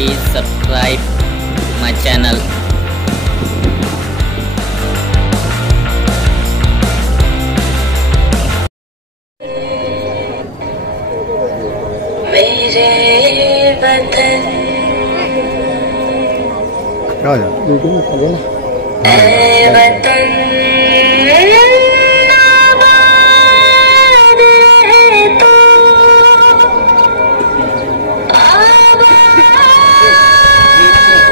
please subscribe my channel. मेरे वतन ऐ वतन आबाद है तू,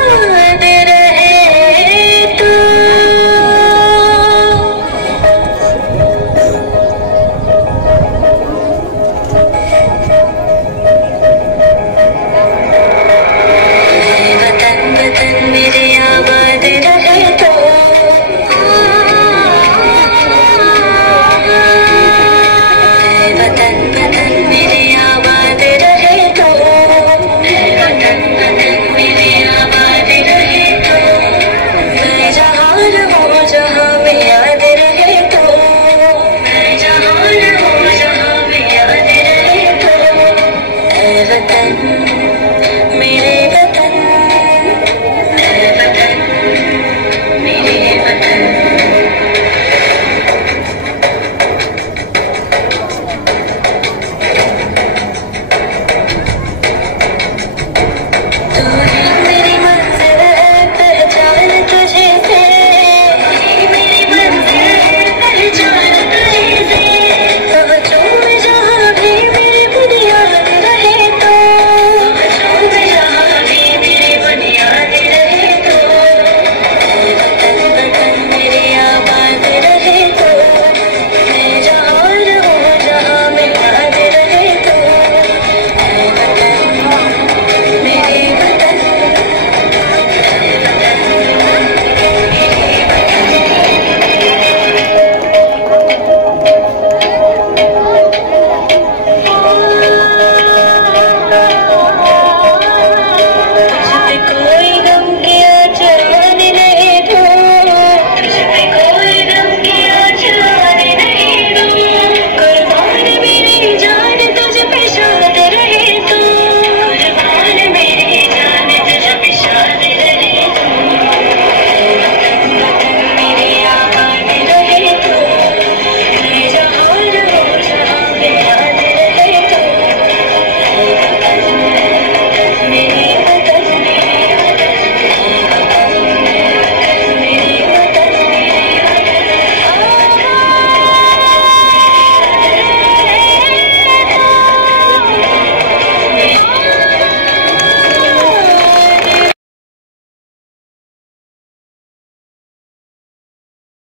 आबाद रहे तू। मेरे आबाद रहे तो, वतन वतन मेरे आबाद रहे तो, वतन वतन मेरे आबाद रहे तो, मैं जहाँ रहूँ जहाँ में याद रहे तो, मैं जहाँ रहूँ जहाँ में याद रहे तो, ऐ वतन मेरे वतन, मेरे वतन।